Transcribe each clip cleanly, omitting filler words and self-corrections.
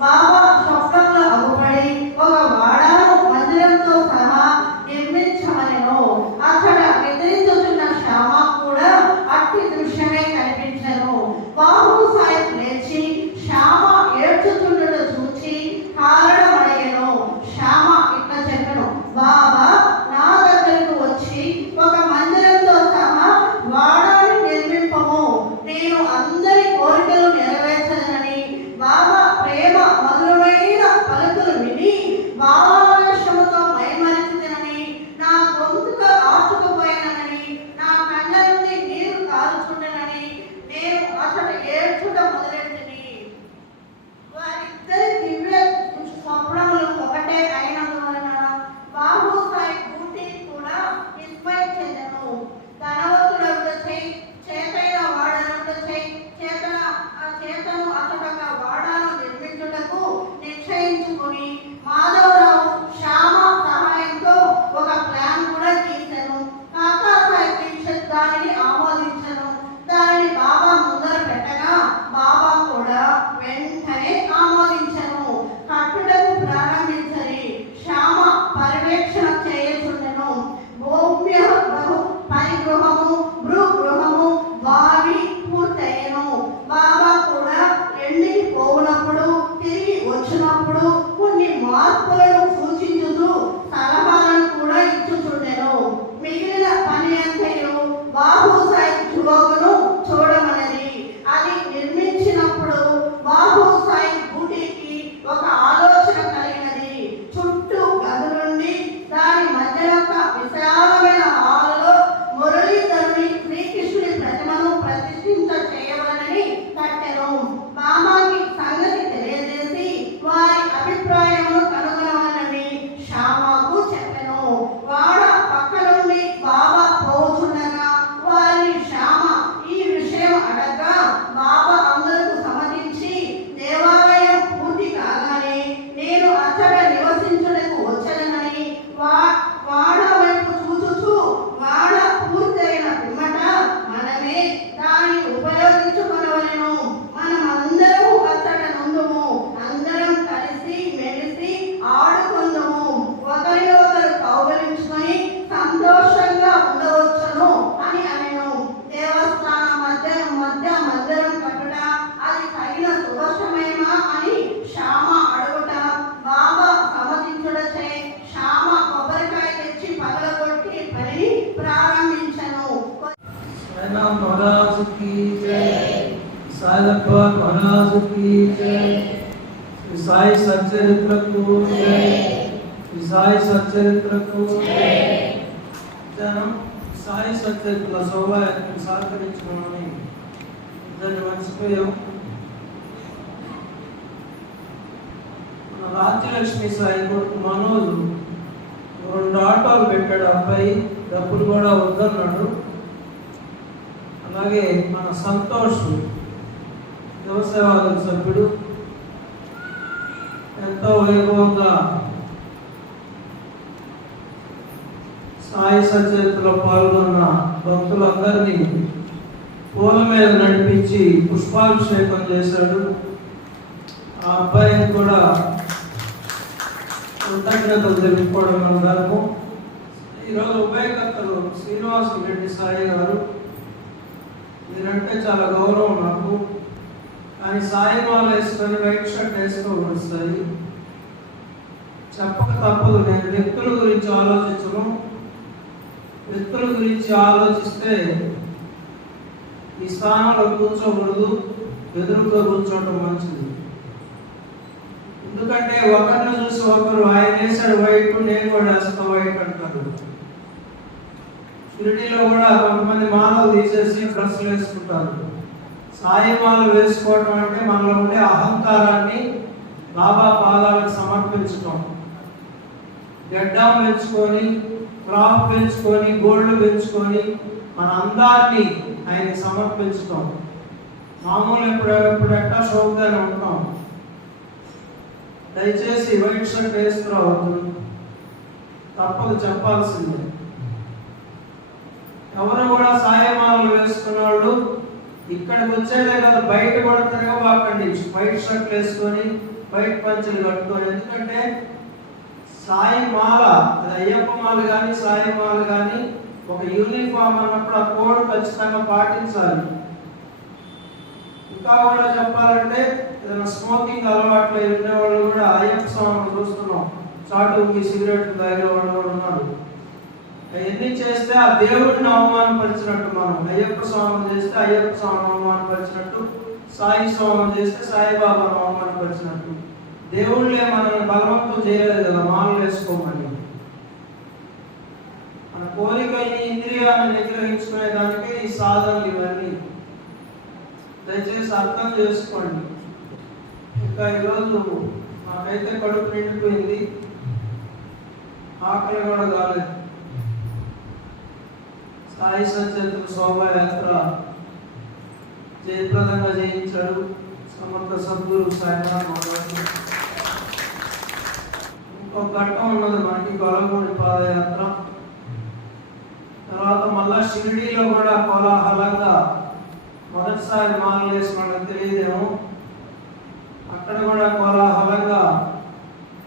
బాబా సచ్చరిత్రకు సాయి సచ్చరిత్రకు జనం సాయి సచ్చరిత్ర శోభాయాత్రను సహకరించుకోమని దాన్ని మర్చిపోయాం. మన రాజ్యలక్ష్మి సాయి కొడుకు మనోజు 2 ఆటోలు పెట్టాడు. అబ్బాయి డబ్బులు కూడా వద్దన్నాడు. అలాగే మన సంతోష్ వ్యవసాయ సభ్యుడు ఎంతో వైభవంగా సాయి సచరిత్రలో పాల్గొన్న భక్తులందరినీ పూల మీద నడిపించి పుష్పాభిషేకం చేశాడు. ఆ అబ్బాయిని కూడా కృతజ్ఞతలు తెలుపుకోవడం గారు. ఈరోజు ఉభయకర్తలు శ్రీనివాసు రెడ్డి సాయి గారు, మీరంటే చాలా గౌరవం నాకు. కానీ సాయి మాల వేసుకొని వైట్ షర్ట్ వేసుకోకూడదు సాయి, చెప్పక తప్పదు. నేను వ్యక్తుల గురించి ఆలోచించను. వ్యక్తుల గురించి ఆలోచిస్తే ఈ స్థానంలో కూర్చోకూడదు, ఎదురుగా కూర్చోవడం మంచిది. ఎందుకంటే ఒకరిని చూసి ఒకరు ఆయన వేసాడు వైట్, నేను కూడా వేస్తా వైట్ అంటారు. షిరిడీలో కూడా కొంతమంది మాలలు తీసేసి డ్రెస్సులు వేసుకుంటారు. సాయి మాల వేసుకోవడం అంటే మనలో ఉండే అహంకారాన్ని బాబా పాదాలకు సమర్పించటం. గడ్డం పెంచుకొని, క్రాప్ పెంచుకొని, గోల్డ్ పెంచుకొని మన అందాన్ని ఆయన సమర్పించటం. మామూలు ఎప్పుడెట్టా షోక్గానే ఉంటాం. దయచేసి వైట్ షర్ట్ వేసుకురావద్దు, తప్పదు, చెప్పాల్సిందే. ఎవరు కూడా సాయమాలలు వేసుకున్న వాళ్ళు ఇక్కడికి వచ్చేదే కదా, బయట కూడా తిరగబాకండి. వైట్ షర్ట్ వేసుకొని, వైట్ పంచలు కట్టుకొని. ఎందుకంటే సాయి మాల, అది అయ్యప్ప మాల కానీ సాయి మాల కానీ ఒక యూనిఫామ్ అన్నప్పుడు ఆ కోడ్ ఖచ్చితంగా పాటించాలి. ఇంకా కూడా చెప్పాలంటే ఏదైనా స్మోకింగ్ అలవాట్లు ఉండేవాళ్ళు కూడా అయ్యప్ప స్వామిని చూస్తున్నాం. చాటుకి సిగరెట్ తాగే వాళ్ళు కూడా ఉన్నారు. అవన్నీ చేస్తే ఆ దేవుడిని అవమానపరిచినట్టు. మనం అయ్యప్ప స్వామిని చేస్తే అయ్యప్ప స్వామిని అవమానపరిచినట్టు, సాయి స్వామిని చేస్తే సాయిబాబాను అవమానపరిచినట్టు. దేవుళ్ళే మనల్ని బలవంతం చేయలేదు కదా మాలలు వేసుకోమని. మన కోరికల్ని, ఇంద్రియాలను నిగ్రహించుకునే దానికి ఈ సాధనలు ఇవన్నీ. దయచేసి అర్థం చేసుకోండి. ఇంకా ఈరోజు నాకైతే కడుపు నిండిపోయింది, ఆకలి కూడా కాలేదు. సాయి సచరిత్ర శోభాయాత్ర జయప్రదంగా జయించాడు సమర్థ సద్గురు సాయినాథ్. ఇంకొక ఘట్టం ఉన్నది మనకి, గొల్లపూడి పాదయాత్ర. తర్వాత మళ్ళా షిరిడీలో కూడా కోలాహలంగా, మొదటిసారి మాలలు వేసిన వాళ్ళకి తెలియదేమో, అక్కడ కూడా కోలాహలంగా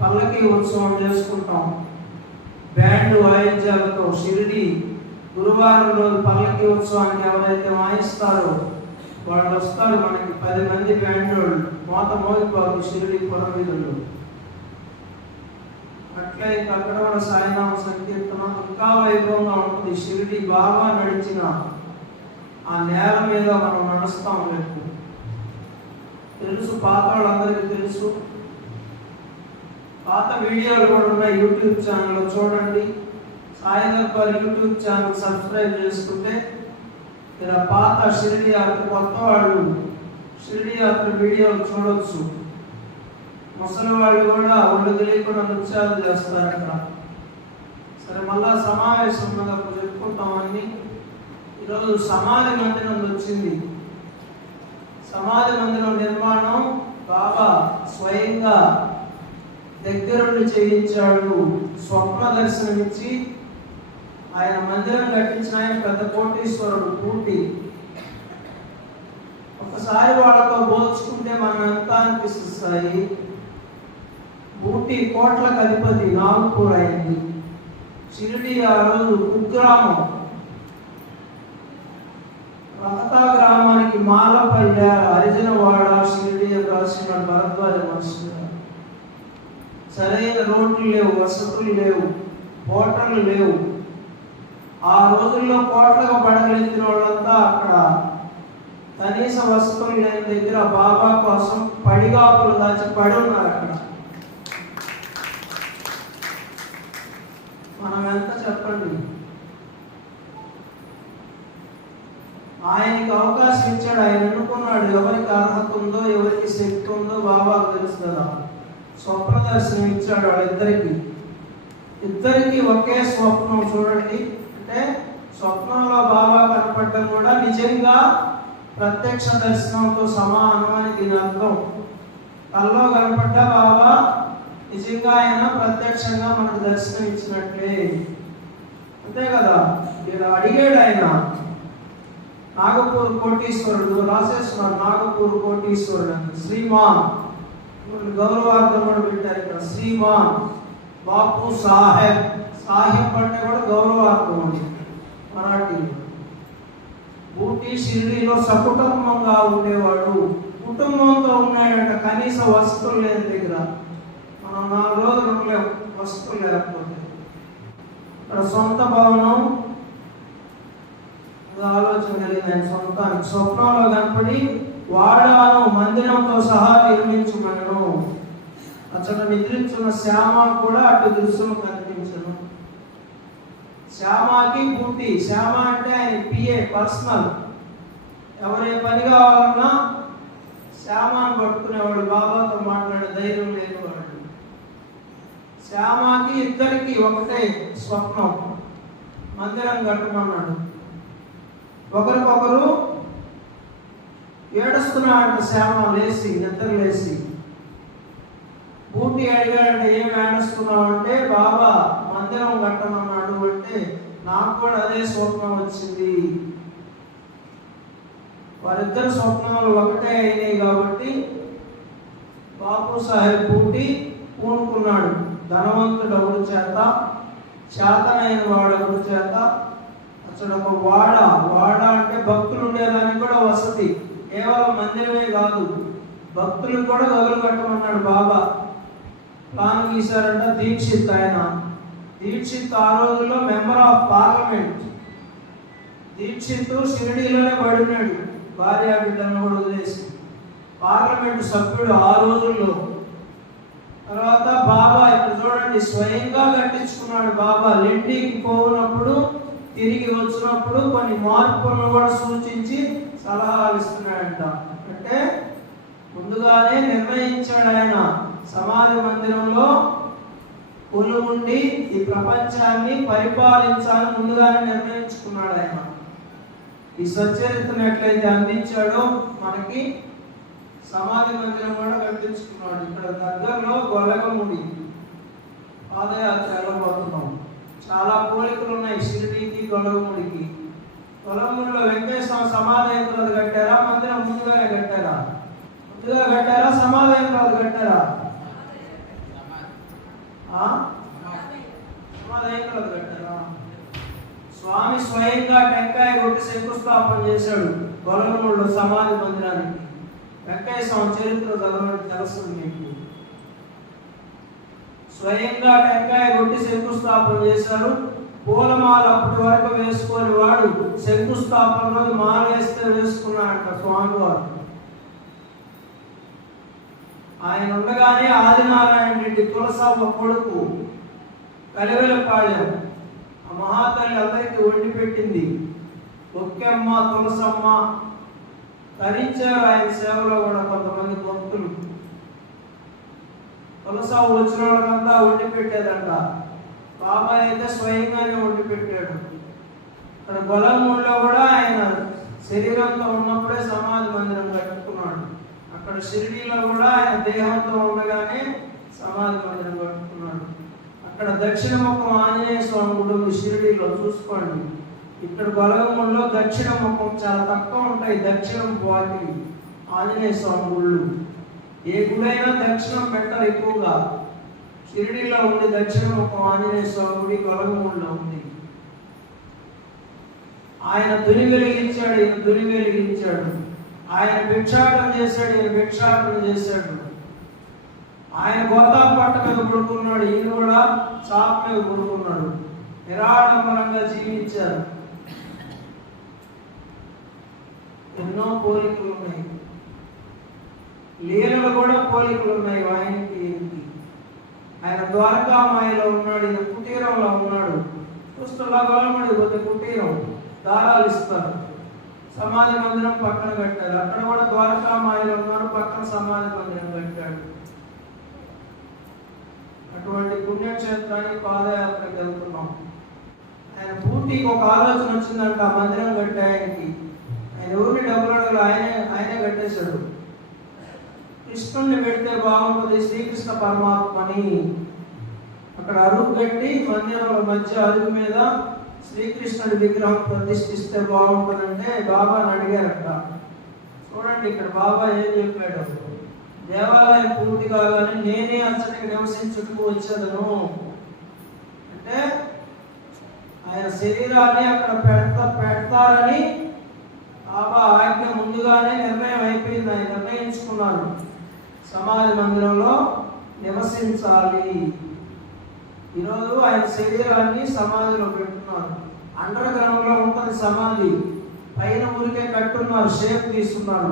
పల్లకి ఉత్సవం చేసుకుంటాం. బ్యాండ్ వాయిద్యాలతో షిరిడీ గురువారం రోజు పల్లకి ఉత్సవానికి ఎవరైతే వాయిస్తారో వాళ్ళు వస్తారు. మనకి 10 మంది బ్యాండ్ వాళ్ళు మోత మోగిపోరు షిరిడీ పురవీధులు. అట్లే అక్కడ కూడా సాయినామ సంకీర్తన ఇంకా వైభవంగా ఉంటుంది. షిరిడీ బాగా నడిచిన ఆ నేల మీద మనం నడుస్తాం. రేపు తెలుసు, పాత వాళ్ళందరికీ తెలుసు. పాత వీడియోలు కూడా ఉన్నాయి యూట్యూబ్ ఛానల్లో, చూడండి. Sai Darbar YouTube channel subscribe చేసుకుంటే ఇలా పాత షిరిడీ యాత్ర, కొత్త వాళ్ళు షిరిడీ యాత్ర వీడియోలు చూడవచ్చు. ముసలి వాళ్ళు కూడా ఒళ్ళు తెలియకుండా నృత్యాలు చేస్తారు అక్కడ. సరే, మళ్ళా సమావేశం ఉన్నప్పుడు చెప్పుకుంటామని. ఈరోజు సమాధి మందిరం వచ్చింది. సమాధి మందిరం నిర్మాణం బాబా స్వయంగా దగ్గరుండి చేయించాడు. స్వప్న దర్శనం ఇచ్చి ఆయన మందిరం కట్టించిన ఆయన పెద్ద కోటీశ్వరుడు. పూర్తి ఒకసారి వాళ్ళతో పోల్చుకుంటే మనం ఎంత అనిపిస్తాయి. పూర్తి కోట్లకు అధిపతి, నాగపూర్ అయింది. షిరిడీ ఆ రోజు కుగ్రామం. రహతా గ్రామానికి మాలపల్లె, హరిజనవాడ, షిరిడీ రాసిన భరద్వాజ మనుషులు. సరైన రోడ్లు లేవు, వసతులు లేవు, హోటళ్ళు లేవు. ఆ రోజుల్లో కోట్లకు పడగలెత్తిన వాళ్ళంతా అక్కడ కనీస వసతులు లేని దగ్గర బాబా కోసం పడిగాపులు దాచి పడి ఉన్నారు. అక్కడ మనం ఎంత చెప్పండి? ఆయనకి అవకాశం ఇచ్చాడు, ఆయన ఎన్నుకున్నాడు. ఎవరికి అర్హత ఉందో, ఎవరికి శక్తి ఉందో బాబాకు తెలుసు కదా. స్వప్న దర్శనం ఇచ్చాడు వాళ్ళిద్దరికి. ఇద్దరికి ఒకే స్వప్నం. చూడండి, అంటే స్వప్నంలో బాబా కనపడటం కూడా నిజంగా ప్రత్యక్ష దర్శనంతో సమానం అని దీని అర్థం. కల్లో కనపడ్డ బాబా నిజంగా ఆయన ప్రత్యక్షంగా మనకు దర్శనం ఇచ్చినట్లే, అంతే కదా. ఇలా అడిగాడు ఆయన, నాగపూర్ కోటీశ్వరుడు రాసేస్తున్నారు. నాగపూర్ కోటీశ్వరుడు అని శ్రీమాన్ గౌరవార్థం కూడా పెట్టారు ఇక్కడ. శ్రీమాన్ బాపు సాహెబ్. సాహెబ్ అంటే కూడా గౌరవార్థం అని మరాఠీ. బూటీ షిరిడీలో సకుటుంబంగా ఉండేవాడు. కుటుంబంతో ఉన్నాడంట, కనీస వస్తువులు లేని దగ్గర. మనం 4 రోజులు ఉండలేము వస్తువులు లేకపోతే. ఇక్కడ సొంత భవనం, ఆలోచన కలిగింది ఆయన సొంతానికి. స్వప్నంలో కనపడి వాడాను మందిరంతో సహా నిర్మించుమను. అతను నిద్రించున్న శ్యామ కూడా అటు దృశ్యం కనిపించను. శ్యామకి బూటి. శ్యామ అంటే ఆయన పిఏ, పర్సనల్. ఎవరే పని కావాలన్నా శ్యామాను పట్టుకునేవాడు. బాబాతో మాట్లాడే ధైర్యం లేనివాడు. శ్యామకి ఇద్దరికి ఒకటే స్వప్నం, మందిరం కట్టమన్నాడు. ఒకరికొకరు ఏడుస్తున్నాడంట. శ్యామ లేచి, నిద్ర లేచి బూటి అడిగాడంటే, ఏం ఏడుస్తున్నావు అంటే, బాబా మందిరం కట్టమన్నాడు అంటే, నాకు కూడా అదే స్వప్నం వచ్చింది. వారిద్దరు స్వప్నాలు ఒకటే అయినాయి కాబట్టి బాపు సాహెబ్ బూటి పూనుకున్నాడు. ధనవంతుడు ఎవరి చేత, చేతనైన వాడు ఎవరి చేత. అసలు ఒక వాడ అంటే భక్తులు ఉండేదానికి కూడా వసతి. కేవలం మందిరమే కాదు, భక్తులకు కూడా గదులు కట్టమన్నాడు బాబా. ప్లాన్ గీశారంట దీక్షిత్. ఆయన దీక్షిత్ ఆ రోజుల్లో మెంబర్ ఆఫ్ పార్లమెంట్. దీక్షిత్ షిరిడీలోనే పడినాడు, భార్య బిడ్డలను కూడా వదిలేసి. పార్లమెంట్ సభ్యుడు ఆ రోజుల్లో. తర్వాత బాబా ఇక్కడ చూడండి, స్వయంగా కట్టించుకున్నాడు బాబా. లిండికి పోయినప్పుడు, తిరిగి వచ్చినప్పుడు కొన్ని మార్పులను కూడా సూచించి సలహాలు ఇస్తున్నాడంట. అంటే ముందుగానే నిర్ణయించాడు ఆయన. సమాధి మందిరంలో కొలువుండి ఈ ప్రపంచాన్ని పరిపాలించాలని ముందుగానే నిర్ణయించుకున్నాడు ఆయన. ఈ సచ్చరిత్రను ఎట్లయితే అందించాడో మనకి సమాధి మందిరం కూడా కట్టించుకున్నాడు. ఇక్కడ దగ్గరలో గొలగముడి పాదయాత్ర వెళ్ళబోతున్నాం. చాలా పోలికలు ఉన్నాయి షిరిడీకి, గొలగముడికి. గొలగముడిలో వెంకటేశ్వర సమాధి అయిన తర్వాత కట్టారా, మందిరం ముందుగానే కట్టారా? ముందుగా కట్టారా, సమాధి అయిన తర్వాత కట్టారా? సమాధి అయిన తర్వాత కట్టారా? స్వామి స్వయంగా టెంకాయ కొట్టి శంకుస్థాపన చేశాడు గొలగముడిలో సమాధి మందిరానికి. వెంకటేశ్వర చరిత్ర చదవడానికి తెలుస్తుంది మీకు. స్వయంగా టెంకాయ కొట్టి శంకుస్థాపన చేశారు. పూలమాల అప్పటి వరకు వేసుకొని వాడు శంకుస్థాపన రోజు మాల వేస్తే వేసుకున్నాడంట స్వామివారు. ఆయన ఉండగానే ఆదినారాయణ రెడ్డి తులసమ్మ కొడుకు కలివెలపాళ్యం ఆ మహాతల్లి అందరికీ వండి పెట్టింది. బొక్కెమ్మ, తులసమ్మ ధరించారు ఆయన సేవలో కూడా కొంతమంది భక్తులు. తులస వచ్చిన వాళ్ళకంతా వండి పెట్టేదంట. బాబా అయితే స్వయంగానే వండి పెట్టాడు. ఇక్కడ గొలగముడిలో కూడా ఆయన శరీరంతో ఉన్నప్పుడే సమాధి మందిరం కట్టుకున్నాడు. అక్కడ షిరిడీలో కూడా ఆయన దేహంతో ఉండగానే సమాధి మందిరం కట్టుకున్నాడు. అక్కడ దక్షిణ ముఖం ఆంజనేయ స్వామి గుడి ఉంది షిరిడీలో, చూసుకోండి. ఇక్కడ గొలగముడిలో దక్షిణ ముఖం చాలా తక్కువ ఉంటాయి. దక్షిణం వాటి ఆంజనేయ స్వామి గుళ్ళు. ఏ గుడైనా దక్షిణం పెట్టరు ఎక్కువగా. షిరిడీలో ఉంది దక్షిణ ముఖం ఆంజనేయ స్వామి గుడి, గొలగముడిలో ఉంది. ఆయన దుని వెలిగించాడు, ఈయన దుని వెలిగించాడు. ఆయన భిక్షాటన చేశాడు, ఈయన భిక్షాటన చేశాడు. ఆయన గోతా పట్ట మీద పడుకున్నాడు, ఈయన కూడా చాప్ మీద పడుకున్నాడు. నిరాడంబరంగా జీవించారు. ఎన్నో పోలికలు ఉన్నాయి. లీలలు కూడా పోలికలు ఉన్నాయి ఆయనకి. ఆయన ద్వారకామాయిలో ఉన్నాడు, ఈయన కుటీరంలో ఉన్నాడు. చూస్తున్నా గవర్నమెంట్ కుటీరం దారాలు ఇస్తారు. సమాధి మందిరం పక్కన కట్టారు. అక్కడ కూడా ద్వారకామాయిలో ఉన్నాడు, పక్కన సమాధి మందిరం కట్టాడు. అటువంటి పుణ్యక్షేత్రానికి పాదయాత్రకు వెళ్తున్నాం. ఆయన పూర్తికి ఒక ఆలోచన వచ్చిందంట, ఆ మందిరం కట్టే ఆయనకి. ఆయన ఊరిని డబ్బులు అడగలు ఆయనే కట్టేశాడు. కృష్ణుడిని పెడితే బాగుంటుంది, శ్రీకృష్ణ పరమాత్మని అక్కడ అరుగు కట్టి మందిరంలో మధ్య అరుగు మీద శ్రీకృష్ణుడి విగ్రహం ప్రతిష్ఠిస్తే బాగుంటుందంటే బాబాని అడిగారట. చూడండి ఇక్కడ బాబా ఏం చెప్పాడు, దేవాలయం పూర్తి కాగానే నేనే అచ్చటికి నివసించుటకు వచ్చేదను అంటే ఆయన శరీరాన్ని అక్కడ పెడతారని బాబా ఆజ్ఞ ముందుగానే నిర్ణయం అయిపోయింది. ఆయన నిర్ణయించుకున్నారు సమాధి మందిరంలో నివసించాలి. ఈరోజు ఆయన శరీరాన్ని సమాధిలో పెట్టున్నారు. అండర్ గ్రౌండ్ లో ఉంటుంది సమాధి, పైన ఊరికే కట్టున్నారు, షేప్ తీస్తున్నారు.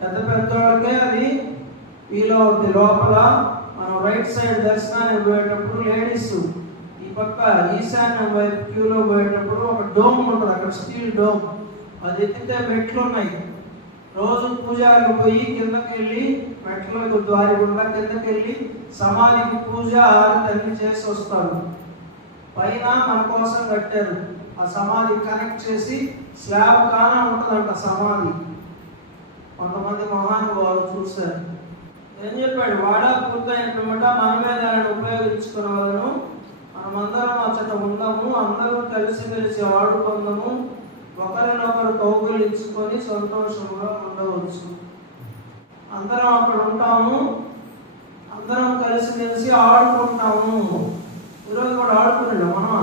పెద్ద పెద్దోళ్ళకే అది వీలవుద్ది. లోపల మనం రైట్ సైడ్ దర్శనానికి పోయేటప్పుడు లేడీస్ ఈ పక్క ఈశాన్యం వైపు క్యూలో పోయేటప్పుడు ఒక డోమ్ ఉంటుంది, అక్కడ స్టీల్ డోమ్, అది ఎత్తితే మెట్లు ఉన్నాయి. రోజు పూజారికి పోయి కిందకి వెళ్ళి మెట్లకు ద్వారి గుండా కిందకి వెళ్ళి సమాధికి పూజ హారతి అన్ని చేసి వస్తారు. పైన మన కోసం కట్టారు, ఆ సమాధి కనెక్ట్ చేసి స్లాబ్ కానా ఉంటుందంట సమాధి. కొంతమంది మహానుభావులు చూశారు. ఏం చెప్పాడు, వాడా పూర్తయినమాట మనమే దానిని ఉపయోగించుకునేవాళ్ళను, మనమందరం అచ్చట ఉండము, అందరూ కలిసి ఆడుకుందాము, ఒకరినొకరు కౌగిలించుకొని సంతోషంగా ఉండవచ్చు. అందరం అక్కడ ఉంటాము, అందరం కలిసి ఆడుకుంటాము. ఈరోజు కూడా ఆడుకున్నాడు, మనం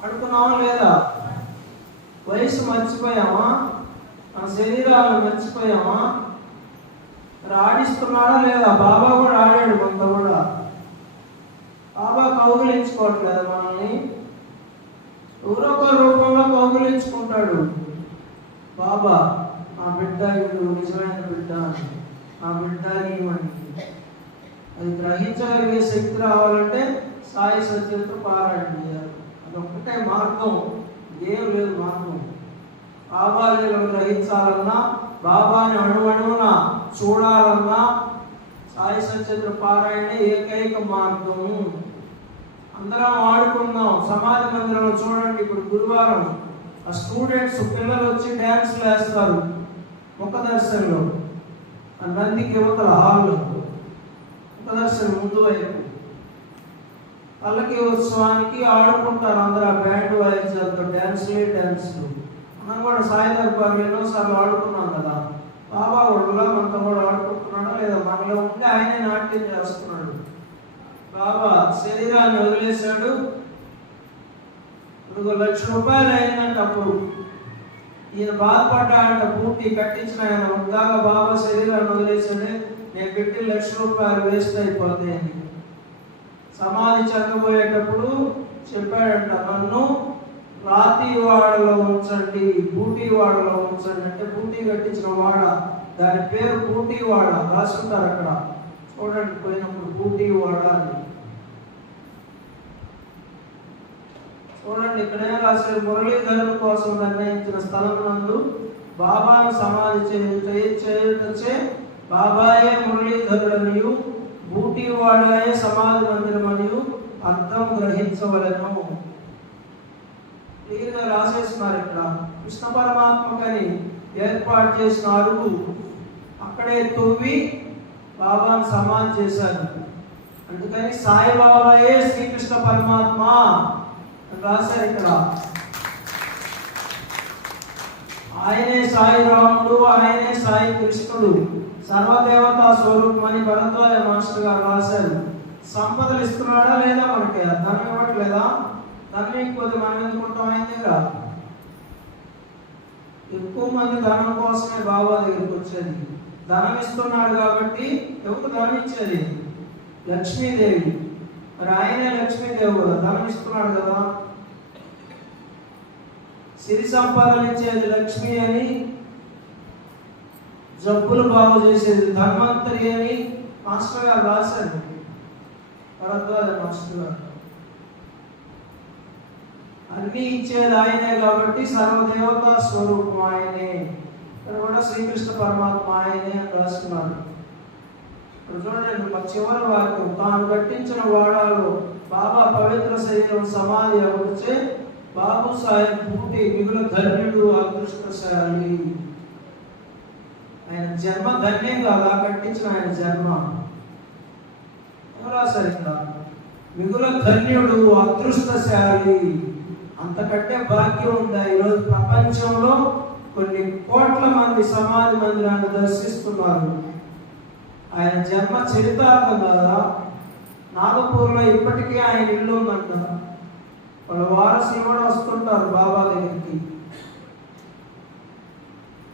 ఆడుకున్నామా లేదా? వయసు మర్చిపోయామా? మన శరీరాలను మర్చిపోయామా? ఆడిస్తున్నాడా లేదా? బాబా కూడా ఆడాడు, కొంత కూడా. బాబా కౌగిలించుకోవట్లేదు మనల్ని, ఎవరొక రూపంలో కౌగిలించుకుంటాడు. బాబా నా బిడ్డ, ఇడు నిజమైన బిడ్డ, నా బిడ్డ నీవని. అది గ్రహించగలిగే శక్తి రావాలంటే సాయి సత్యంతో పారాయణ చేయాలి. అదొక్కటే మార్గం, ఏం లేదు మార్గం. బాబాని గ్రహించాలన్నా, బాబాని అణువణువున చూడాలన్నా సాయి సత్యంతో పారాయణ ఏకైక మార్గం. అందరం ఆడుకుందాం. సమాధి మందిరంలో చూడండి, ఇప్పుడు గురువారం ఆ స్టూడెంట్స్ పిల్లలు వచ్చి డ్యాన్స్లు వేస్తారు ముఖ దర్శనంలో, ఆ నందికి యువతల హాల్లో ముఖ దర్శనం ముందు వైపు పల్లకి ఉత్సవానికి ఆడుకుంటారు అందరూ. ఆ బ్యాండ్ వాయించాలతో డ్యాన్స్లు. మనం కూడా సాయి దర్బార్లు ఎన్నోసార్లు ఆడుకున్నాం కదా. బాబా ఒళ్ళలో మనతో కూడా ఆడుకుంటున్నాడా లేదా? మనలో ఉండి ఆయనే నాట్యం చేస్తున్నాడు. బాబా శరీరాన్ని వదిలేశాడు. ఇప్పుడు ₹1,00,000 అయిందంట. అప్పుడు ఈయన బాధపడ్డాడంట, పూర్తి కట్టించిన ఆయన ఉందాక బాబా శరీరాన్ని వదిలేశాడే, నేను పెట్టి ₹1,00,000 వేస్ట్ అయిపోతాయి అని. సమాధి చెందబోయేటప్పుడు చెప్పాడంట, నన్ను రాతివాడలో ఉంచండి, బూటీవాడలో ఉంచండి అంటే బూటీ కట్టించిన వాడ, దాని పేరు బూటీవాడ రాసుంటారు అక్కడ. చూడండి పోయినప్పుడు బూటీవాడ అని. చూడండి ఇక్కడ ఏం రాశారు, మురళీధరుని కోసం నిర్ణయించిన స్థలం నందు బాబాను సమాధి చేయుటచే బాబాయే మురళీధరుడనియు బూటీవాడాయే సమాధి మందిరమనియు అర్థం గ్రహించవలను. క్లియర్గా రాసేస్తున్నారు ఇక్కడ. కృష్ణ పరమాత్మకని ఏర్పాటు చేసిన అరుగు అక్కడే తవ్వి బాబాను సమాధి చేశారు. అందుకని సాయిబాబాయే శ్రీకృష్ణ పరమాత్మ అని రాశారు ఇక్కడ. ఆయనే సాయి రాముడు, ఆయనే సాయి కృష్ణుడు, సర్వదేవతా స్వరూపమని భరద్వాజ మాస్టర్ గారు రాశారు. సంపదలు ఇస్తున్నాడా లేదా? మనకి ధనం ఇవ్వట్లేదా? ధనం ఇకపోతే మనం ఎందుకుంటాం ఆయన దగ్గర? ఎక్కువ మంది ధనం కోసమే బాబా దగ్గరికి వచ్చేది. ధనం ఇస్తున్నాడు కాబట్టి ఎవరు ధనం ఇచ్చేది? లక్ష్మీదేవి. మరి ఆయనే లక్ష్మీదేవి కదా, ధనం ఇస్తున్నాడు కదా. సిరి సంపదలు ఇచ్చేది లక్ష్మి అని, జబ్బులు బాగు చేసేది ధన్వంతరి అని మాస్టర్ గారు రాశారు. భరద్వాజ మాస్టర్ గారు. అన్ని ఇచ్చేది ఆయనే కాబట్టి సర్వదేవతా స్వరూపం ఆయనే. ఇక్కడ కూడా శ్రీకృష్ణ పరమాత్మ ఆయనే అని రాస్తున్నారు. ఇప్పుడు చూడండి, మా చివరి వాక్యం, తాను కట్టించిన వాడాలో బాబా పవిత్ర శరీరం సమాధి అవచ్చే బాబు సాహెబ్ పూటి మిగుల ధన్యుడు అదృష్టశాలి. ఆయన జన్మ ధన్యం కాదా, కట్టించిన ఆయన జన్మ సరిగ్గా మిగుల ధన్యుడు అదృష్టశాలి. అంతకంటే భాగ్యం ఉందా? ఈరోజు ప్రపంచంలో కొన్ని కోట్ల మంది సమాధి మందిరాన్ని దర్శిస్తున్నారు. ఆయన జన్మ చరితార్థం కదా. నాగపూర్లో ఇప్పటికీ ఆయన ఇల్లు ఉందంట. వాళ్ళ వారసులు కూడా వస్తుంటారు బాబా దగ్గరికి.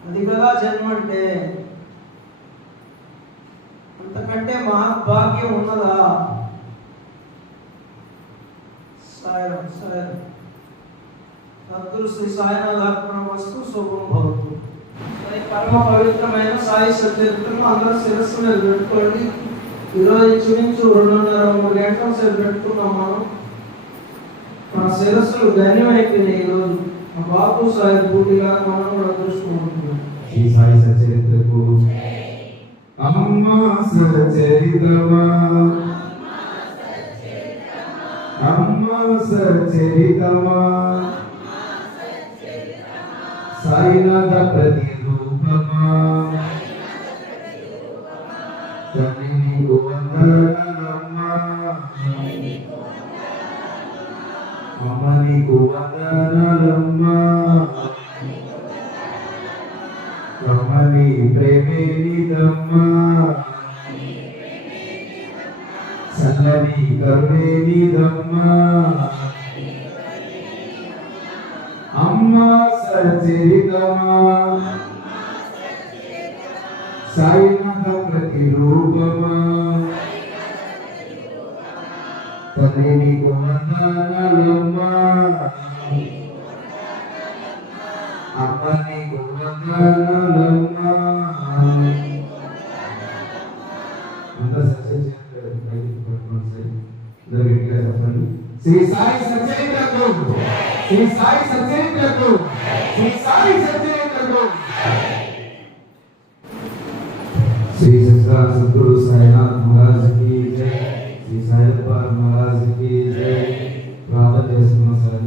అది కదా జన్మ అంటే. అంతకంటే మహాభాగ్యం ఉన్నదా? సాయం సాయం సద్గురు శ్రీ సాయినాథార్పణ వస్తు శుభం భవతు. పరమ పవిత్రమైన సాయి సచరిత్రను అందరూ శిరస్సు మీద పెట్టుకోండి. ఈరోజు ఇంచుమించు 2:30-3 గంటల సేపు పెట్టుకున్నాం మనం. మన శిరస్సులు ధన్యమైపోయినాయి. ఈరోజు మా బాబు సాయి పూర్తిగా మనం కూడా చూసుకుంటున్నాం. ఈ సాయి సచరిత్రకు అమ్మ సచరితమా, అమ్మ సచరితమా, సాయినాథ ప్రతిరూపమా, తల్లి నీకు వందనాలమ్మా, అమ్మ నీకు వందనాలమ్మా, అమ్మని ప్రేమే నీదమ్మా, చల్లని కరుణే నీదమ్మా, అమ్మ సచరితమా, సాయినాథ ప్రతిరూపమా, తల్లి నీకు వందనాలమ్మా, అమ్మ నీకు వందనాలమ్మా. అంతా సక్సెస్ చెప్పండి. శ్రీ సాయి సచరిత్రకు, శ్రీ సాయి సచరిత్రకు, శ్రీ సాయి సచరిత్రకు. శ్రీ సద్గురు సాయినాథ్ మహారాజ్ కి జై, శ్రీ సాయినాథ్ మహారాజ్ కి జై. ప్రార్థన చేస్తున్నాం సార్.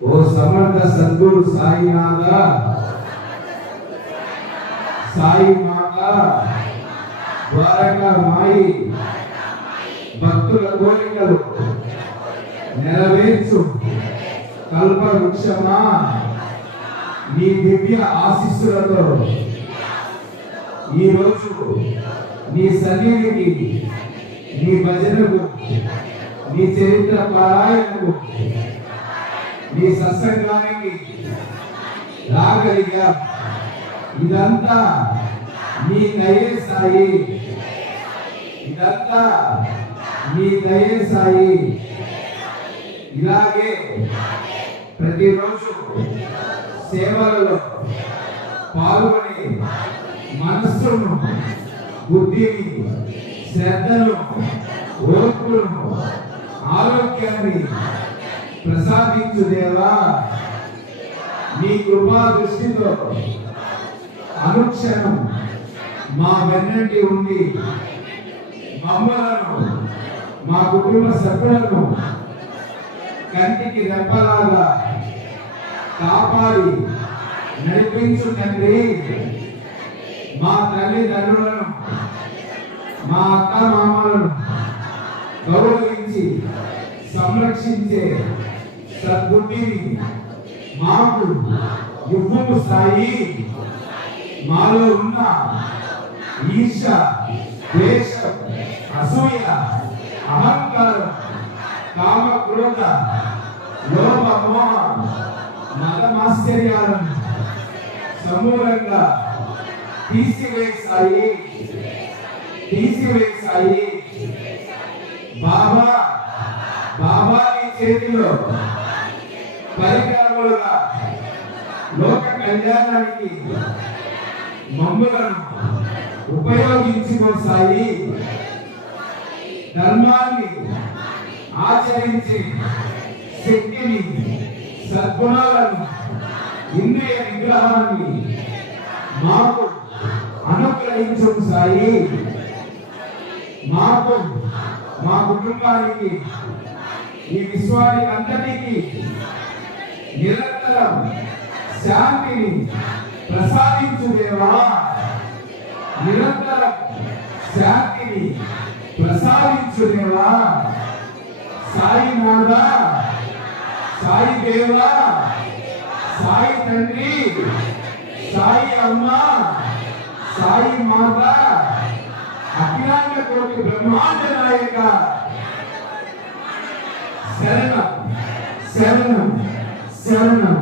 ఓ సమర్థ సద్గురు సాయినాథ, సాయి మాత, ద్వారకా మాయి, భక్తుల కోరికలు నెరవేర్చు కల్ప వృక్షమా, నీ దివ్య ఆశీస్సులతో ఈ రోజు నీ సన్నిధికి, నీ భజనకు, నీ చరిత్ర పారాయణకు, నీ సత్సంగానికి రాగలిగా. ఇదంతా నీ దయే సాయి, ఇదంతా నీ దయే సాయి. ఇలాగే ప్రతిరోజు సేవలలో పాల్గొని మనస్సును, బుద్ధిని, శ్రద్ధను, ఓర్పును, ఆరోగ్యాన్ని ప్రసాదించు దేవా. నీ కృపా దృష్టితో అనుక్షణం మా వెన్నంటి ఉండి మమ్మలను, మా కుటుంబ సభ్యులను కంటికి రెప్పలాగా కాపాడి నడిపించు తండ్రి. మా తల్లిదండ్రులను, మా అక్క మామలను గౌరవించి సంరక్షించే సద్బుద్ధిని మాకు ఇవ్వు సాయి. మాలో ఉన్న ఈర్ష, ద్వేషం, అసూయ, అహంకారం, కామ, క్రోధ, లోభ, మోహ, మదమాశ్చర్యాలను సమూలంగా తీసివేసాయి, తీసివేసాయి. బాబా, బాబా నీ చేతిలో పరికరములుగా లోక కళ్యాణానికి మమ్ములను ఉపయోగించుకోసాయి. ధర్మాన్ని ఆచరించి శక్తిని సద్గుణాలను ఇంద్రియ నిగ్రహాన్ని మాకు అనుగ్రహించు సాయి. మాకు మా కుటుంబానికి ఈ విశ్వానికి అంతటికి నిరంతరం శాంతిని ప్రసాదించు దేవా. నిరంతరం శాంతిని ప్రసాదించు దేవా. సాయి నాథ, సాయి దేవా, సాయి తండ్రి, సాయి అమ్మ, సాయి మాత, అఖిలాండ కోటి బ్రహ్మాండ నాయక, శరణం శరణం శరణం.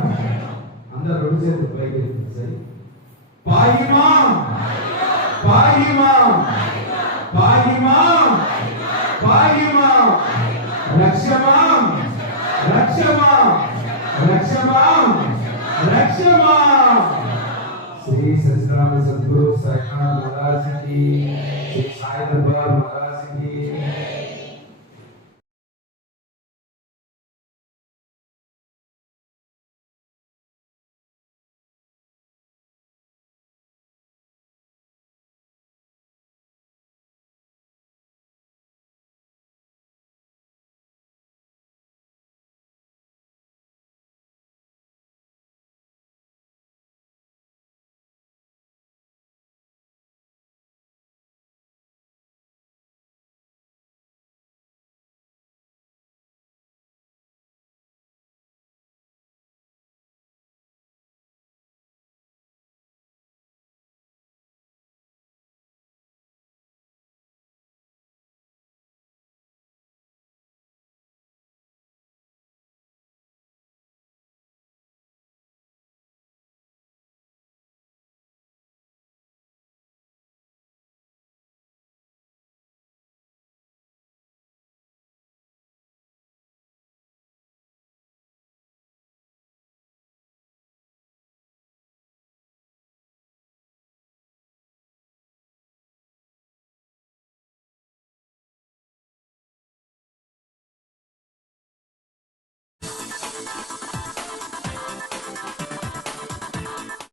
అందరూ రెండు చేతులు పైకి ఎత్తండి. పాహిమా పాహిమా పాహిమా పాహిమా, రక్షమా రక్షమా రక్షమా రక్షమా. శ్రీ సత్యనారాయణ సద్గురు సాయినాథ్ మహారాజ్ की